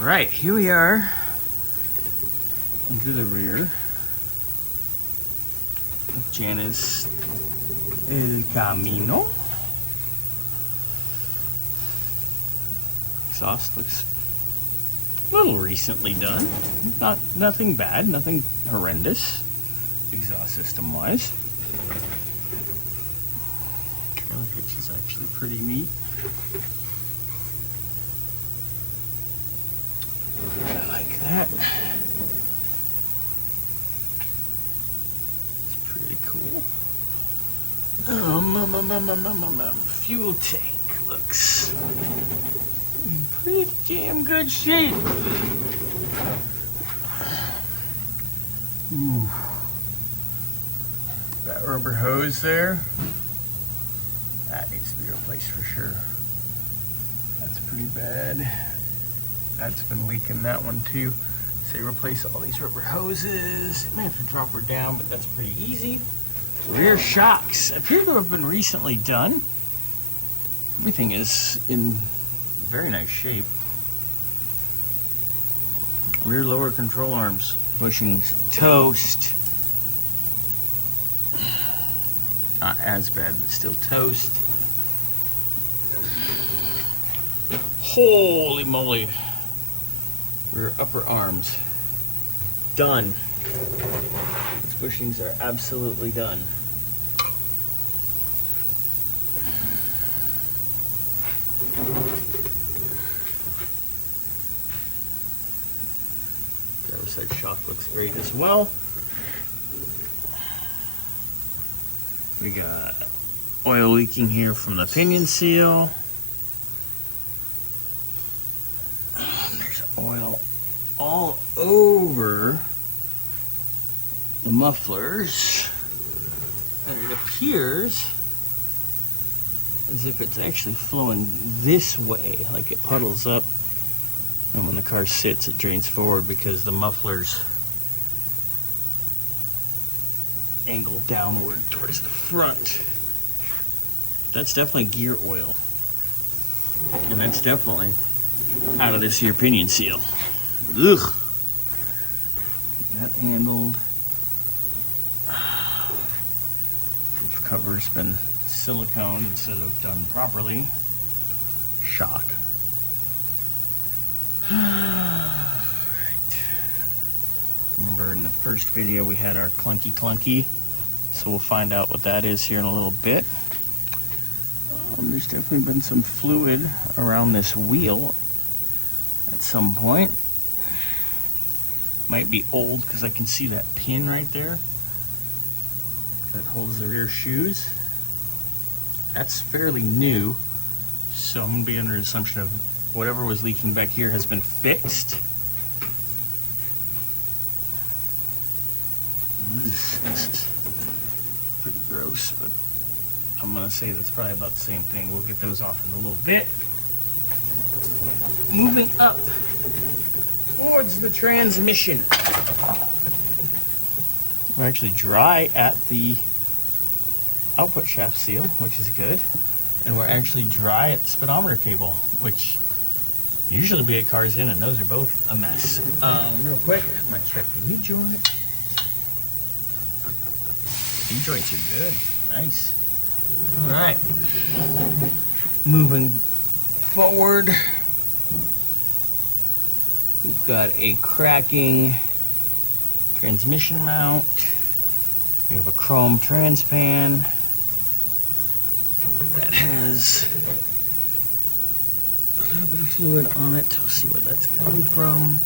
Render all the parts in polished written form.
Right, here we are into the rear of Jeanna's El Camino. Exhaust looks a little recently done. Nothing bad, nothing horrendous exhaust system wise. Trailer hitch is actually pretty neat. I like that. It's pretty cool. Fuel tank looks in pretty damn good shape. Ooh. That rubber hose there, that needs to be replaced for sure. That's pretty bad. That's been leaking, that one too. So you replace all these rubber hoses. You may have to drop her down, but that's pretty easy. Rear shocks appear to have been recently done. Everything is in very nice shape. Rear lower control arms, bushings toast. Not as bad, but still toast. Holy moly. Rear upper arms, done. These bushings are absolutely done. Driver's side shock looks great as well. We got oil leaking here from the pinion seal. There's oil all over the mufflers, and it appears as if it's actually flowing this way, like it puddles up, and when the car sits it drains forward because the mufflers angle downward towards the front. That's definitely gear oil, and that's definitely out of this here pinion seal. Ugh. That handled. Roof cover's been silicone instead of done properly. Shock. Alright. Remember in the first video we had our clunky, so we'll find out what that is here in a little bit. There's definitely been some fluid around this wheel at some point. Might be old because I can see that pin right there that holds the rear shoes. That's fairly new, so I'm gonna be under the assumption of whatever was leaking back here has been fixed. This is pretty gross, but I'm gonna say that's probably about the same thing. We'll get those off in a little bit. Moving up towards the transmission. We're actually dry at the output shaft seal, which is good. And we're actually dry at the speedometer cable, which usually be at cars in, and those are both a mess. Real quick, I'm gonna check the U-joint. U-joints are good, nice. All right, moving forward. We've got a cracking transmission mount. We have a chrome transpan that has a little bit of fluid on it. We'll see where that's coming from.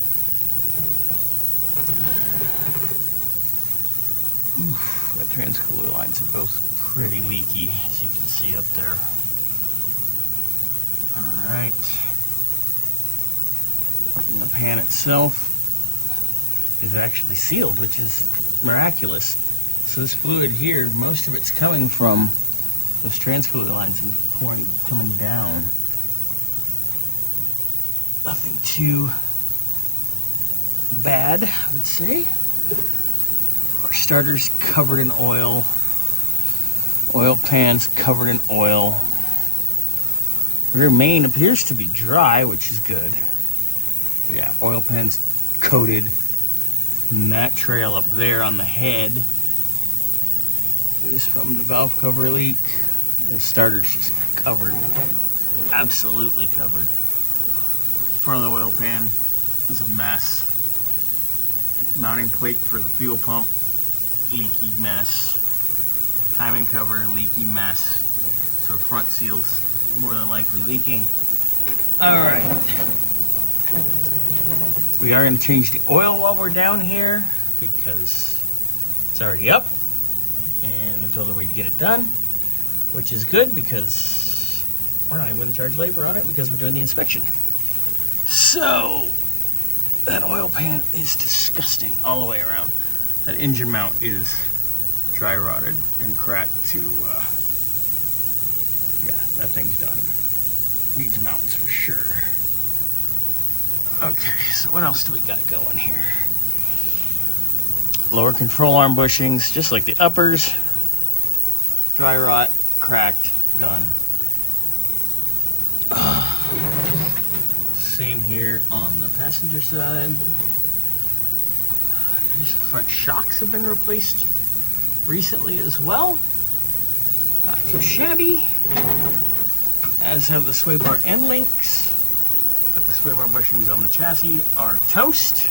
Oof, the transcooler lines are both pretty leaky, as you can see up there. All right. And the pan itself is actually sealed, which is miraculous. So this fluid here, most of it's coming from those transcooler lines and coming down. Nothing too bad, I would say. Our starter's covered in oil. Oil pan's covered in oil. Rear main appears to be dry, which is good. Yeah, oil pan's coated. And that trail up there on the head is from the valve cover leak. The starter's just covered. Absolutely covered. Front of the oil pan is a mess. Mounting plate for the fuel pump, leaky mess. Timing cover, leaky mess. So front seal's more than likely leaking. Alright. We are going to change the oil while we're down here because it's already up. And I told her we'd get it done, which is good because we're not even going to charge labor on it because we're doing the inspection. So, that oil pan is disgusting all the way around. That engine mount is dry rotted and cracked to, yeah, that thing's done. Needs mounts for sure. Okay, so what else do we got going here? Lower control arm bushings, just like the uppers. Dry rot, cracked, done. Same here on the passenger side. The front shocks have been replaced recently as well. Not too shabby. As have the sway bar end links. But the sway bar bushings on the chassis are toast.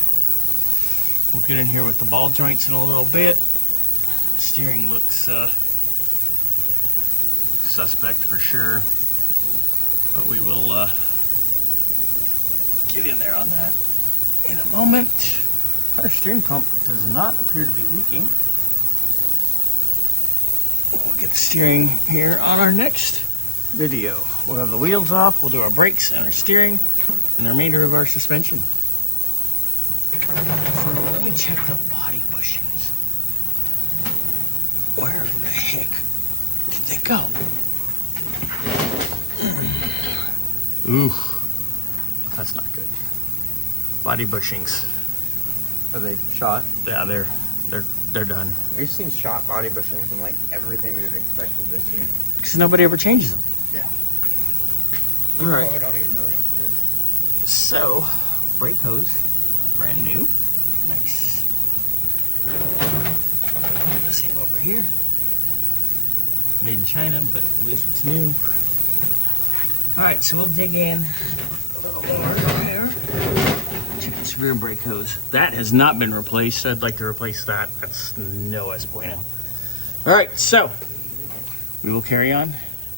We'll get in here with the ball joints in a little bit. Steering looks suspect for sure. But we will get in there on that in a moment. Power steering pump does not appear to be leaking. We'll get the steering here on our next video. We'll have the wheels off, we'll do our brakes and our steering and the remainder of our suspension. So let me check the body bushings. Where the heck did they go? Ooh, that's not good. Body bushings. Are they shot? Yeah, they're done. We've seen shot body bushings and like everything we've expected this year. Because nobody ever changes them. Yeah. All right. We don't even know they exist. So, brake hose, brand new. Nice. Same over here. Made in China, but at least it's new. All right, so we'll dig in a little more here. Check this rear brake hose. That has not been replaced. I'd like to replace that. That's no es bueno. All right, so we will carry on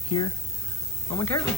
here momentarily.